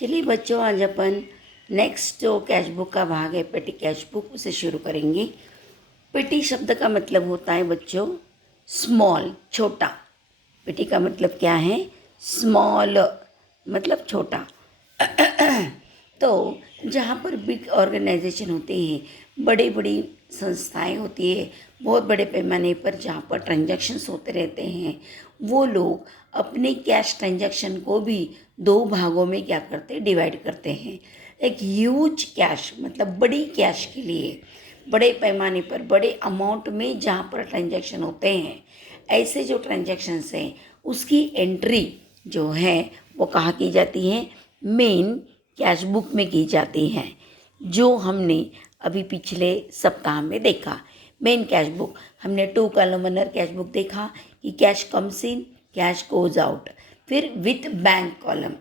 चलिए बच्चों, आज अपन नेक्स्ट जो कैश बुक का भाग है पेटी कैश बुक, उसे शुरू करेंगे। पेटी शब्द का मतलब होता है बच्चों स्मॉल, छोटा। पेटी का मतलब क्या है? स्मॉल मतलब छोटा। तो जहाँ पर बिग ऑर्गेनाइजेशन होते हैं, बड़ी बड़ी संस्थाएं होती है, बहुत बड़े पैमाने पर जहाँ पर ट्रांजैक्शंस होते रहते हैं, वो लोग अपने कैश ट्रांजैक्शन को भी दो भागों में क्या करते हैं, डिवाइड करते हैं। एक ह्यूज कैश मतलब बड़ी कैश के लिए, बड़े पैमाने पर बड़े अमाउंट में जहाँ पर ट्रांजैक्शन होते हैं, ऐसे जो ट्रांजैक्शंस हैं उसकी एंट्री जो है वो कहाँ की जाती है? मेन कैश बुक में की जाती है, जो हमने अभी पिछले सप्ताह में देखा। मेन कैश बुक हमने 2 कॉलमनर कैश बुक देखा कि cash comes in, cash goes out. फिर with bank column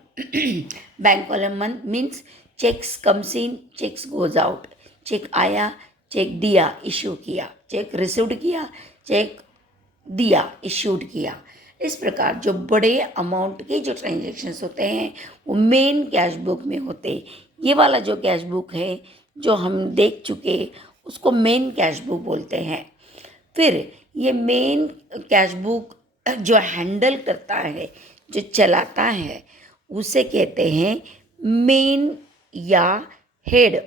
bank column means cheques comes in, cheques goes out. Cheque आया, चेक दिया, इशू किया, चेक रिसीव्ड किया, चेक दिया, इश्यूड किया। इस प्रकार जो बड़े अमाउंट के जो ट्रांजेक्शन्स होते हैं वो मेन कैश बुक में होते। ये वाला जो कैश बुक है जो हम देख चुके, उसको मेन कैश बुक बोलते हैं। फिर ये मेन कैश बुक जो हैंडल करता है, जो चलाता है, उसे कहते हैं मेन या हेड।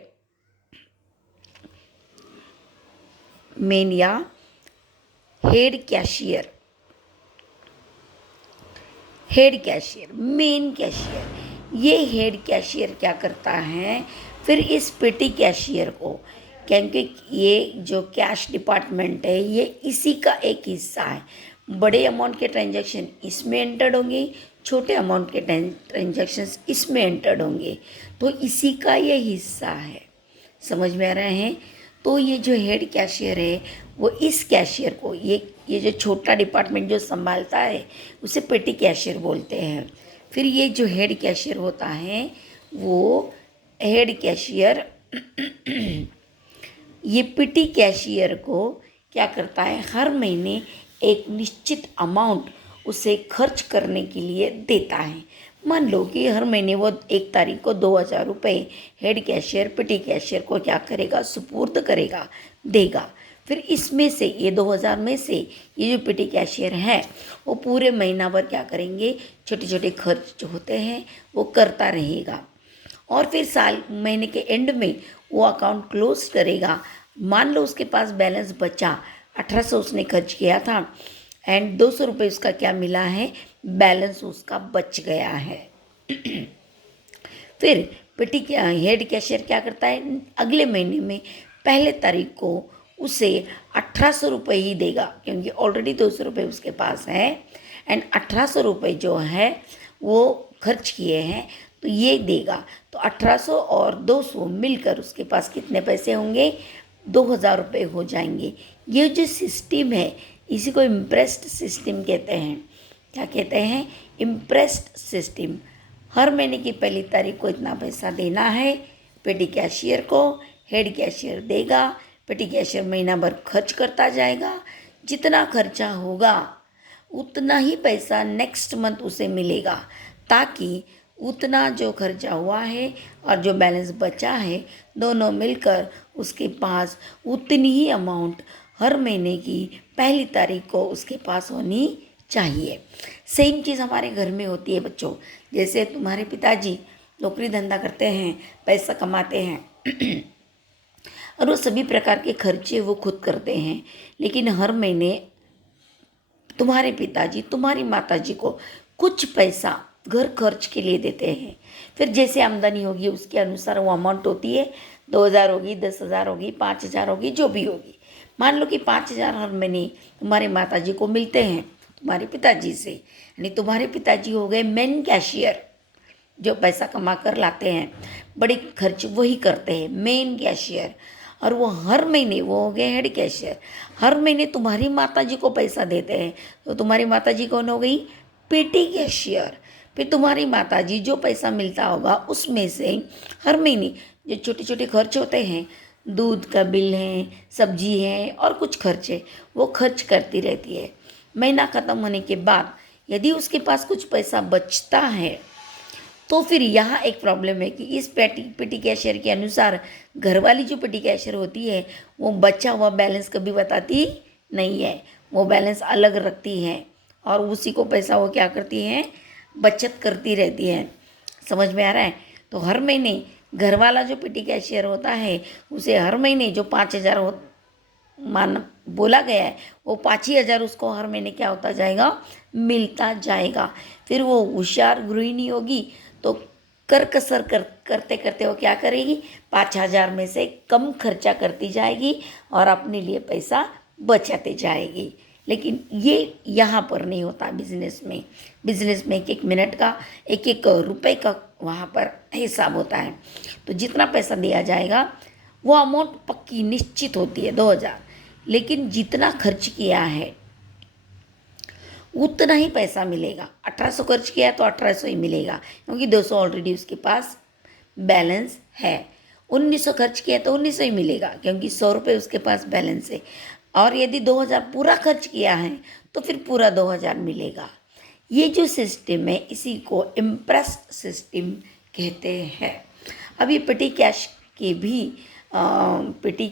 मेन या head cashier, head cashier, main cashier. ये हेड कैशियर क्या करता है? फिर इस पेटी कैशियर को, क्योंकि ये जो कैश डिपार्टमेंट है ये इसी का एक हिस्सा है। बड़े अमाउंट के ट्रांजैक्शन इसमें एंटर्ड होंगे, छोटे अमाउंट के ट्रांजैक्शंस इसमें एंटर्ड होंगे, तो इसी का ये हिस्सा है। समझ में आ रहा है? तो ये जो हेड कैशियर है वो इस कैशियर को, ये जो छोटा डिपार्टमेंट जो संभालता है उसे पेटी कैशियर बोलते हैं। फिर ये जो हेड कैशियर होता है वो हेड कैशियर ये पेटी कैशियर को क्या करता है? हर महीने एक निश्चित अमाउंट उसे खर्च करने के लिए देता है। मान लो कि हर महीने वो 1 तारीख को 2,000 रुपये हेड कैशियर पेटी कैशियर को क्या करेगा? सुपुर्द करेगा, देगा। फिर इसमें से ये 2,000 में से ये जो पेटी कैशियर है वो पूरे महीना भर क्या करेंगे? छोटे छोटे खर्च जो होते हैं वो करता रहेगा, और फिर साल महीने के एंड में वो अकाउंट क्लोज करेगा। मान लो उसके पास बैलेंस बचा, 1800 उसने खर्च किया था एंड 200 रुपये उसका क्या मिला है? बैलेंस उसका बच गया है। फिर पेटी हेड कैशियर क्या करता है? अगले महीने में पहले तारीख को उसे 1800 रुपये ही देगा, क्योंकि ऑलरेडी 200 रुपये उसके पास है एंड 1800 रुपये जो है वो खर्च किए हैं, तो ये देगा। तो 1800 और 200 मिलकर उसके पास कितने पैसे होंगे? 2,000 रुपये हो जाएंगे। ये जो सिस्टम है इसी को इम्प्रेस्ड सिस्टम कहते हैं। क्या कहते हैं? Impressed system. हर महीने की पहली तारीख को इतना पैसा देना है पेटी कैशियर को, हेड कैशियर देगा, पेटी कैशियर महीना भर खर्च करता जाएगा। जितना खर्चा होगा उतना ही पैसा नेक्स्ट मंथ उसे मिलेगा, ताकि उतना जो खर्चा हुआ है और जो बैलेंस बचा है दोनों मिलकर उसके पास उतनी ही अमाउंट हर महीने की पहली तारीख को उसके पास होनी चाहिए। सेम चीज़ हमारे घर में होती है बच्चों। जैसे तुम्हारे पिताजी नौकरी धंधा करते हैं, पैसा कमाते हैं और वो सभी प्रकार के खर्चे वो खुद करते हैं, लेकिन हर महीने तुम्हारे पिताजी तुम्हारी माताजी को कुछ पैसा घर खर्च के लिए देते हैं। फिर जैसे आमदनी होगी उसके अनुसार वो अमाउंट होती है, 2,000 होगी, 10,000 होगी, 5,000 होगी, जो भी होगी। मान लो कि 5,000 हर महीने तुम्हारे माताजी को मिलते हैं तुम्हारे पिताजी से, यानी तुम्हारे पिताजी हो गए मेन कैशियर, जो पैसा कमा कर लाते हैं, बड़े खर्च वही करते हैं, मेन कैशियर। और वो हर महीने वो हो गए हेड कैशियर, हर महीने तुम्हारी माताजी को पैसा देते हैं, तो तुम्हारी माताजी कौन हो गई? पेटी कैशियर। फिर तुम्हारी माताजी जो पैसा मिलता होगा उसमें से हर महीने जो छोटे छोटे खर्च होते हैं, दूध का बिल है, सब्जी है और कुछ खर्चे, वो खर्च करती रहती है। महीना ख़त्म होने के बाद यदि उसके पास कुछ पैसा बचता है तो फिर यहाँ एक प्रॉब्लम है कि इस पेटी कैशियर के अनुसार घर वाली जो पेटी कैशियर होती है वो बचा हुआ बैलेंस कभी बताती नहीं है, वो बैलेंस अलग रखती है और उसी को पैसा वो क्या करती है, बचत करती रहती है। समझ में आ रहा है? तो हर महीने घर वाला जो पेटी कैशियर होता है उसे हर महीने जो 5,000 मान बोला गया है वो 5,000 उसको हर महीने क्या होता जाएगा, मिलता जाएगा। फिर वो होशियार गृहिणी होगी तो कर कसर करते करते वो क्या करेगी, 5,000 में से कम खर्चा करती जाएगी और अपने लिए पैसा बचाते जाएगी। लेकिन ये यहाँ पर नहीं होता बिजनेस में। बिजनेस में एक एक मिनट का, एक एक रुपए का वहाँ पर हिसाब होता है। तो जितना पैसा दिया जाएगा वो अमाउंट पक्की निश्चित होती है 2,000, लेकिन जितना खर्च किया है उतना ही पैसा मिलेगा। 1,800 खर्च किया तो 1,800 ही मिलेगा, क्योंकि 200 ऑलरेडी उसके पास बैलेंस है। 1,900 खर्च किया तो 1,900 ही मिलेगा, क्योंकि 100 रुपये उसके पास बैलेंस है। और यदि 2,000 पूरा खर्च किया है तो फिर पूरा 2,000 मिलेगा। ये जो सिस्टम है इसी को इम्प्रेस्ड सिस्टम कहते हैं। अब ये पेटी कैश के भी पेटी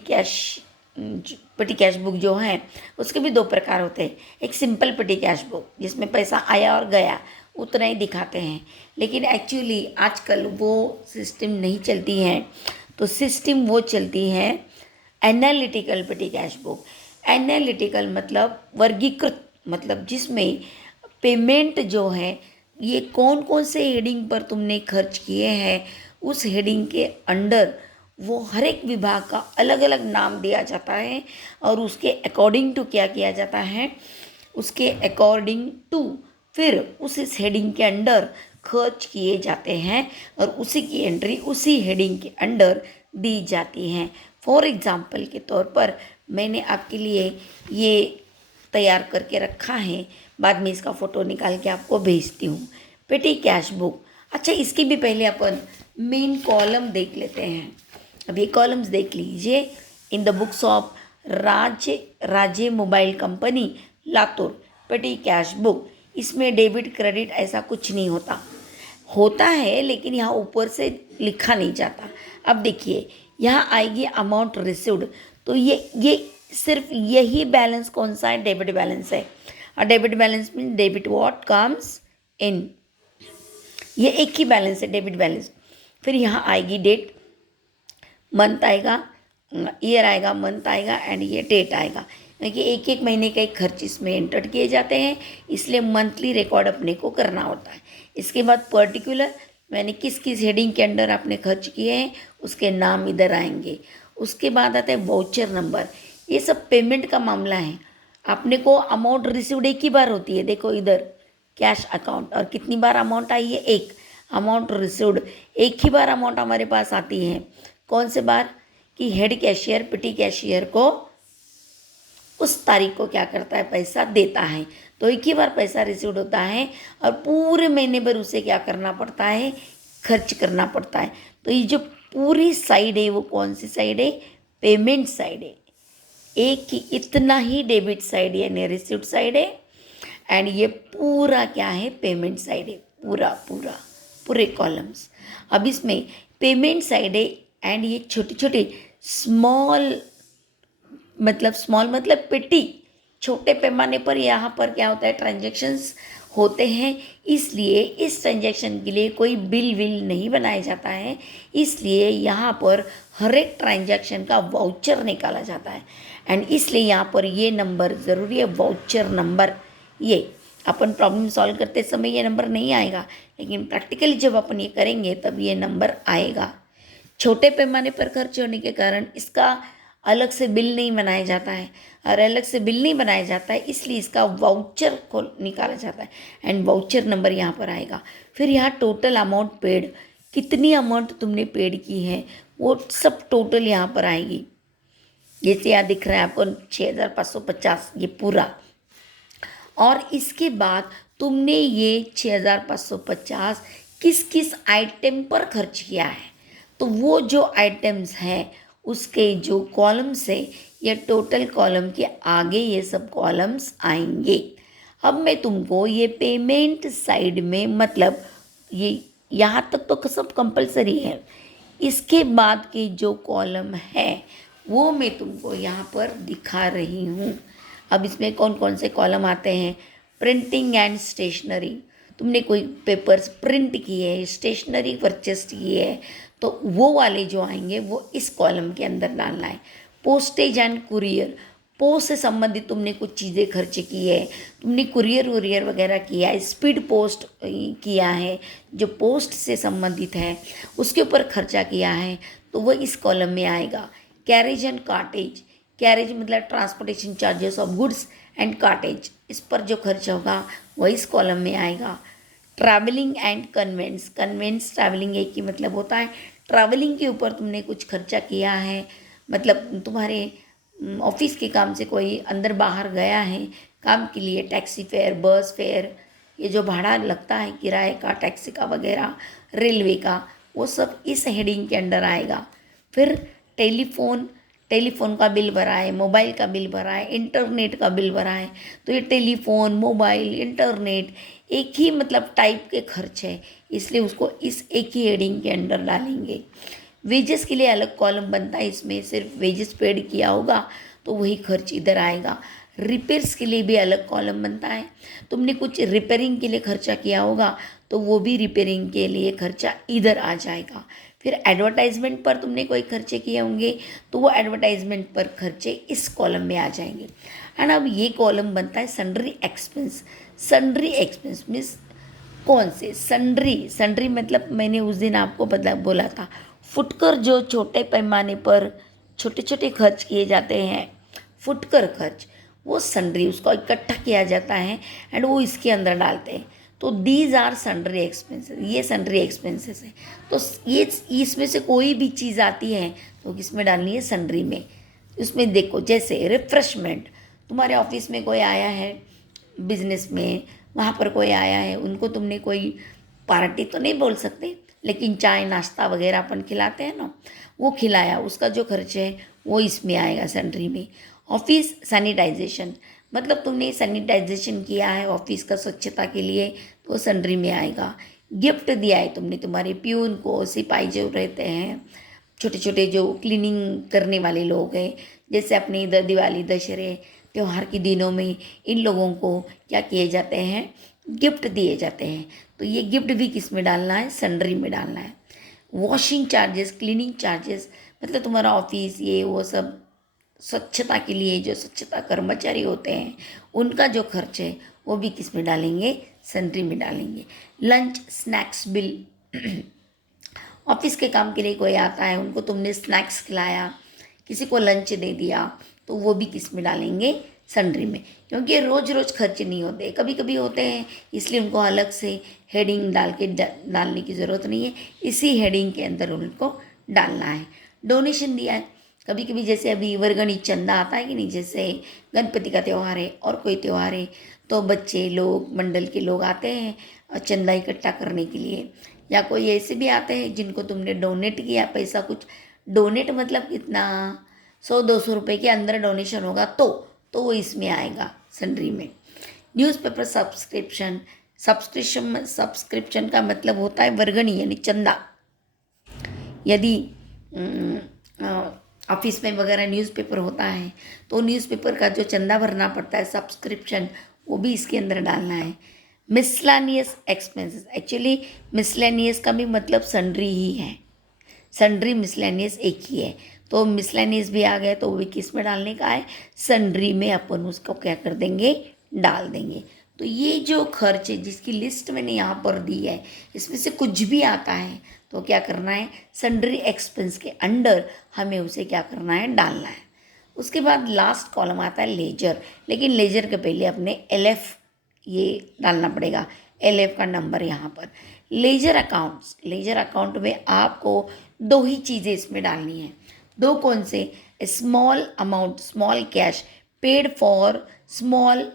कैश बुक जो है उसके भी 2 प्रकार होते हैं। एक सिंपल पेटी कैश बुक जिसमें पैसा आया और गया उतना ही दिखाते हैं, लेकिन एक्चुअली आजकल वो सिस्टम नहीं चलती है। तो सिस्टम वो चलती है एनालिटिकल पेटी कैश बुक। एनालिटिकल मतलब वर्गीकृत, मतलब जिसमें पेमेंट जो है ये कौन कौन से हेडिंग पर तुमने खर्च किए हैं उस हेडिंग के अंडर वो हर एक विभाग का अलग अलग नाम दिया जाता है और उसके अकॉर्डिंग टू क्या किया जाता है, उसके अकॉर्डिंग टू फिर उस इस हेडिंग के अंडर खर्च किए जाते हैं और उसी की एंट्री उसी हेडिंग के अंडर दी जाती हैं। फॉर एग्ज़ाम्पल के तौर पर मैंने आपके लिए ये तैयार करके रखा है, बाद में इसका फ़ोटो निकाल के आपको भेजती हूँ। पेटी कैश बुक। अच्छा, इसकी भी पहले अपन मेन कॉलम देख लेते हैं। अब ये कॉलम्स देख लीजिए। In the books of Raje mobile company Latur पेटी कैश बुक। इसमें डेबिट क्रेडिट ऐसा कुछ नहीं होता, होता है लेकिन यहाँ ऊपर से लिखा नहीं जाता। अब देखिए यहाँ आएगी अमाउंट रिसीव्ड, तो ये सिर्फ यही बैलेंस कौन सा है, डेबिट बैलेंस है। और debit balance mean debit what comes in, ये एक ही बैलेंस है डेबिट बैलेंस। फिर यहाँ आएगी डेट, मंथ आएगा, ईयर आएगा, मंथ आएगा एंड ये डेट आएगा, क्योंकि एक एक महीने का एक खर्च इसमें एंटर किए जाते हैं, इसलिए मंथली रिकॉर्ड अपने को करना होता है। इसके बाद पर्टिकुलर मैंने किस किस हेडिंग के अंडर आपने खर्च किए हैं उसके नाम इधर आएंगे। उसके बाद आता है वाउचर नंबर। ये सब पेमेंट का मामला है। आपने को अमाउंट रिसीव्ड एक ही बार होती है, देखो इधर कैश अकाउंट, और कितनी बार अमाउंट आई है, एक। अमाउंट रिसीव्ड एक ही बार अमाउंट हमारे पास आती है, कौन से बार कि हेड कैशियर पेटी कैशियर को उस तारीख को क्या करता है, पैसा देता है। तो एक ही बार पैसा रिसीव्ड होता है और पूरे महीने भर उसे क्या करना पड़ता है, खर्च करना पड़ता है। तो ये जो पूरी साइड है वो कौन सी साइड है, पेमेंट साइड है। एक ही इतना ही डेबिट साइड यानी रिसीव्ड साइड है एंड ये पूरा क्या है, पेमेंट साइड है, पूरे कॉलम्स। अब इसमें पेमेंट साइड है एंड ये छोटे छोटे स्मॉल मतलब पेटी, छोटे पैमाने पर यहाँ पर क्या होता है, ट्रांजैक्शंस होते हैं, इसलिए इस ट्रांजैक्शन के लिए कोई बिल नहीं बनाया जाता है। इसलिए यहाँ पर हर एक ट्रांजैक्शन का वाउचर निकाला जाता है एंड इसलिए यहाँ पर ये नंबर ज़रूरी है, वाउचर नंबर। ये अपन प्रॉब्लम सॉल्व करते समय ये नंबर नहीं आएगा, लेकिन प्रैक्टिकली जब अपन ये करेंगे तब ये नंबर आएगा। छोटे पैमाने पर खर्च होने के कारण इसका अलग से बिल नहीं बनाया जाता है, और अलग से बिल नहीं बनाया जाता है इसलिए इसका वाउचर को निकाला जाता है एंड वाउचर नंबर यहाँ पर आएगा। फिर यहाँ टोटल अमाउंट पेड, कितनी अमाउंट तुमने पेड की है वो सब टोटल यहाँ पर आएगी। जैसे यहाँ दिख रहा है आपको 6,550 ये पूरा, और इसके बाद तुमने ये 6,550 किस किस आइटम पर खर्च किया है, तो वो जो आइटम्स हैं उसके जो कॉलम्स है ये टोटल कॉलम के आगे ये सब कॉलम्स आएंगे। अब मैं तुमको ये पेमेंट साइड में मतलब ये यहाँ तक तो सब कंपलसरी है। इसके बाद के जो कॉलम है वो मैं तुमको यहाँ पर दिखा रही हूँ। अब इसमें कौन कौन से कॉलम आते हैं? प्रिंटिंग एंड स्टेशनरी, तुमने कोई पेपर्स प्रिंट किए है, स्टेशनरी परचेस की है, तो वो वाले जो आएंगे वो इस कॉलम के अंदर डालना है। पोस्टेज एंड कुरियर, पोस्ट से संबंधित तुमने कुछ चीज़ें खर्च की है, तुमने कुरियर वुरियर वगैरह किया है, स्पीड पोस्ट किया है, जो पोस्ट से संबंधित है उसके ऊपर खर्चा किया है, तो वो इस कॉलम में आएगा। कैरेज एंड कार्टेज, कैरेज मतलब transportation charges of goods and cartridge, इस पर जो खर्च होगा वो इस कॉलम में आएगा। Travelling and conveyance, conveyance travelling एक ही मतलब होता है। ट्रैवलिंग के ऊपर तुमने कुछ खर्चा किया है, मतलब तुम्हारे ऑफिस के काम से कोई अंदर बाहर गया है काम के लिए, टैक्सी फेयर, बस फेयर, ये जो भाड़ा लगता है किराए का, टैक्सी का वगैरह, रेलवे का, वो सब इस हेडिंग के अंडर आएगा। फिर टेलीफोन, टेलीफोन का बिल भरा है, मोबाइल का बिल भरा है, इंटरनेट का बिल भरा है, तो ये टेलीफोन, मोबाइल, इंटरनेट एक ही मतलब टाइप के खर्च है, इसलिए उसको इस एक ही हेडिंग के अंडर डालेंगे। वेजेस के लिए अलग कॉलम बनता है, इसमें सिर्फ वेजेस पेड किया होगा तो वही खर्च इधर आएगा। रिपेयर्स के लिए भी अलग कॉलम बनता है, तुमने कुछ रिपेयरिंग के लिए खर्चा किया होगा तो वो भी रिपेयरिंग के लिए खर्चा इधर आ जाएगा। फिर एडवर्टाइजमेंट पर तुमने कोई खर्चे किए होंगे तो वो एडवर्टाइजमेंट पर खर्चे इस कॉलम में आ जाएंगे। एंड अब ये कॉलम बनता है sundry expense. Sundry expense means कौन से सन्ड्री, सन्ड्री मतलब मैंने उस दिन आपको बोला था, फुटकर जो छोटे पैमाने पर छोटे छोटे खर्च किए जाते हैं, फुटकर खर्च, वो सन्ड्री, उसको इकट्ठा किया जाता है एंड वो इसके अंदर डालते हैं। तो दीज आर सन्ड्री एक्सपेंसेस, ये सन्ड्री एक्सपेंसेस है। तो ये इसमें से कोई भी चीज़ आती है तो किसमें डालनी है? सन्ड्री में। उसमें देखो जैसे रिफ्रेशमेंट, तुम्हारे ऑफिस में कोई आया है बिजनेस में, वहाँ पर कोई आया है, उनको तुमने कोई पार्टी तो नहीं बोल सकते, लेकिन चाय नाश्ता वगैरह अपन खिलाते हैं ना, वो खिलाया, उसका जो खर्च है वो इसमें आएगा सैलरी में। ऑफिस सैनिटाइजेशन, मतलब तुमने सैनिटाइजेशन किया है ऑफिस का स्वच्छता के लिए, तो वो सैलरी में आएगा। गिफ्ट दिया है तुमने तुम्हारे प्यून को, सिपाही जो रहते हैं, छोटे छोटे जो क्लीनिंग करने वाले लोग हैं, जैसे अपने इधर दिवाली दशहरे त्यौहार के दिनों में इन लोगों को क्या किए जाते हैं? गिफ्ट दिए जाते हैं, तो ये गिफ्ट भी किस में डालना है? सैलरी में डालना है। वॉशिंग चार्जेस, क्लीनिंग चार्जेस, मतलब तुम्हारा ऑफिस ये वो सब स्वच्छता के लिए जो स्वच्छता कर्मचारी होते हैं उनका जो खर्च है वो भी किस में डालेंगे? सैलरी में डालेंगे। लंच स्नैक्स बिल, ऑफिस के काम के लिए कोई आता है, उनको तुमने स्नैक्स खिलाया, किसी को लंच दे दिया, तो वो भी किस में डालेंगे? सैलरी में। क्योंकि रोज़ रोज़ खर्च नहीं होते, कभी कभी होते हैं, इसलिए उनको अलग से हेडिंग डाल के डालने की ज़रूरत नहीं है, इसी हेडिंग के अंदर उनको डालना है। डोनेशन दिया है, कभी कभी जैसे अभी वर्गणी चंदा आता है कि नहीं, जैसे गणपति का त्यौहार है और कोई त्यौहार है, तो बच्चे लोग मंडल के लोग आते हैं चंदा इकट्ठा करने के लिए, या कोई ऐसे भी आते हैं जिनको तुमने डोनेट किया पैसा कुछ। डोनेट मतलब कितना? 100-200 रुपये के अंदर डोनेशन होगा तो वो इसमें आएगा सैलरी में। न्यूज़पेपर सब्सक्रिप्शन, सब्सक्रिप्शन का मतलब होता है वर्गणी यानी चंदा। यदि ऑफिस में वगैरह न्यूज़पेपर होता है तो न्यूज़पेपर का जो चंदा भरना पड़ता है सब्सक्रिप्शन, वो भी इसके अंदर डालना है। मिसलानियस एक्सपेंसेस, एक्चुअली मिसलेनियस का भी मतलब सन्ड्री ही है, सन्ड्री मिसलेनियस एक ही है, तो मिसलेनियस भी आ गए तो वो भी किस में डालने का है? सन्ड्री में अपन उसको क्या कर देंगे? डाल देंगे। तो ये जो खर्च है जिसकी लिस्ट मैंने यहाँ पर दी है, इसमें से कुछ भी आता है तो क्या करना है? सन्ड्री एक्सपेंस के अंडर हमें उसे क्या करना है? डालना है। उसके बाद लास्ट कॉलम आता है लेजर, लेकिन लेजर के पहले अपने LF ये डालना पड़ेगा, LF का नंबर यहाँ पर। लेजर अकाउंट्स, लेजर अकाउंट में आपको दो ही चीज़ें इसमें डालनी है। दो कौन से? Small amount, small cash paid for small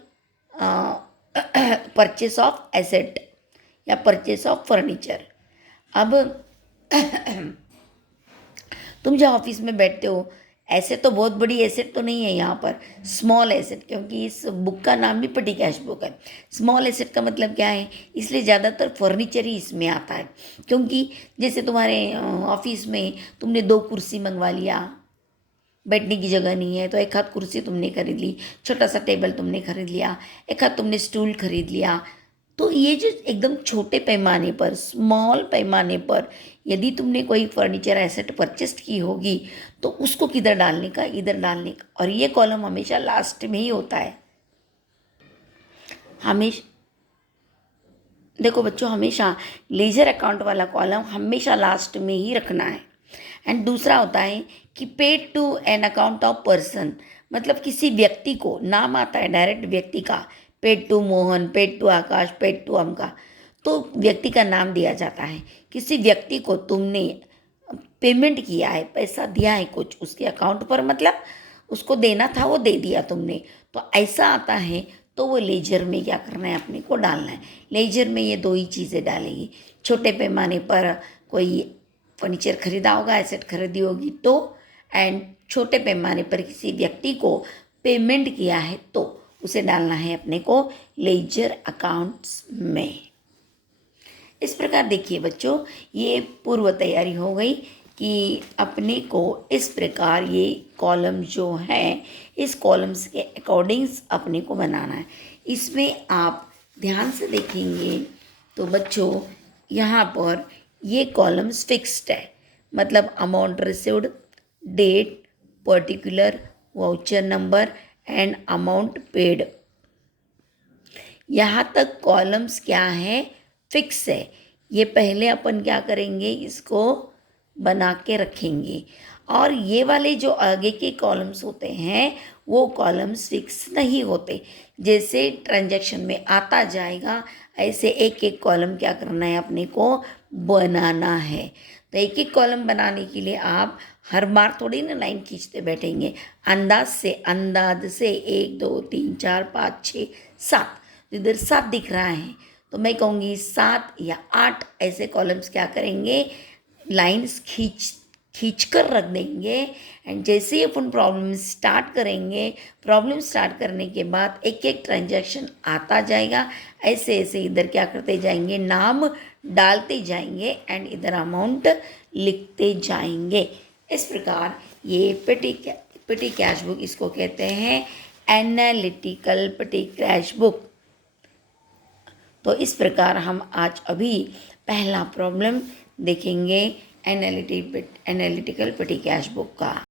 purchase of asset या परचेस ऑफ फर्नीचर। अब तुम जब ऑफिस में बैठते हो, एसेट तो बहुत बड़ी एसेट तो नहीं है यहाँ पर, स्मॉल एसेट, क्योंकि इस बुक का नाम भी पेटी कैश बुक है। स्मॉल एसेट का मतलब क्या है, इसलिए ज़्यादातर फर्नीचर ही इसमें आता है। क्योंकि जैसे तुम्हारे ऑफिस में तुमने 2 कुर्सी मंगवा लिया, बैठने की जगह नहीं है तो एक हाथ कुर्सी तुमने खरीद ली, छोटा सा टेबल तुमने खरीद लिया, एक हाथ तुमने स्टूल खरीद लिया। तो ये जो एकदम छोटे पैमाने पर, स्मॉल पैमाने पर यदि तुमने कोई फर्नीचर एसेट परचेस्ट की होगी तो उसको किधर डालने का, इधर डालने का। और ये कॉलम हमेशा लास्ट में ही होता है। हमेशा देखो बच्चों, हमेशा लेजर अकाउंट वाला कॉलम हमेशा लास्ट में ही रखना है। एंड दूसरा होता है कि paid to an account of person, मतलब किसी व्यक्ति को नाम आता है डायरेक्ट व्यक्ति का, paid to Mohan, paid to Akash, paid to अमका, तो व्यक्ति का नाम दिया जाता है। किसी व्यक्ति को तुमने पेमेंट किया है, पैसा दिया है कुछ उसके अकाउंट पर, मतलब उसको देना था वो दे दिया तुमने, तो ऐसा आता है। तो वो लेजर में क्या करना है, अपने को डालना है। लेजर में ये 2 ही चीज़ें डालेगी। छोटे पैमाने पर कोई फर्नीचर खरीदा होगा, एसेट खरीदी होगी तो, एंड छोटे पैमाने पर किसी व्यक्ति को पेमेंट किया है तो उसे डालना है अपने को लेजर अकाउंट्स में। इस प्रकार देखिए बच्चों, ये पूर्व तैयारी हो गई कि अपने को इस प्रकार ये कॉलम जो है, इस कॉलम्स के अकॉर्डिंग्स अपने को बनाना है। इसमें आप ध्यान से देखेंगे तो बच्चों यहाँ पर ये कॉलम्स फिक्स्ड है, मतलब amount received, date, particular, voucher number and amount paid. यहाँ तक कॉलम्स क्या है, फिक्स है। ये पहले अपन क्या करेंगे, इसको बना के रखेंगे। और ये वाले जो आगे के कॉलम्स होते हैं वो कॉलम्स फिक्स नहीं होते। जैसे ट्रांजैक्शन में आता जाएगा ऐसे एक एक कॉलम क्या करना है, अपने को बनाना है। तो एक एक कॉलम बनाने के लिए आप हर बार थोड़ी ना लाइन खींचते बैठेंगे, अंदाज से 1 2 3 4 5 6 7, तो इधर 7 दिख रहा है तो मैं कहूँगी 7 या 8 ऐसे कॉलम्स क्या करेंगे, लाइंस खींच कर रख देंगे। एंड जैसे ही अपन प्रॉब्लम स्टार्ट करने के बाद एक एक ट्रांजैक्शन आता जाएगा, ऐसे ऐसे इधर क्या करते जाएंगे, नाम डालते जाएंगे एंड इधर अमाउंट लिखते जाएंगे। इस प्रकार ये पेटी कैश बुक, इसको कहते हैं एनालिटिकल पेटी कैश बुक। तो इस प्रकार हम आज अभी पहला प्रॉब्लम देखेंगे एनालिटिकल पेटी कैश बुक का।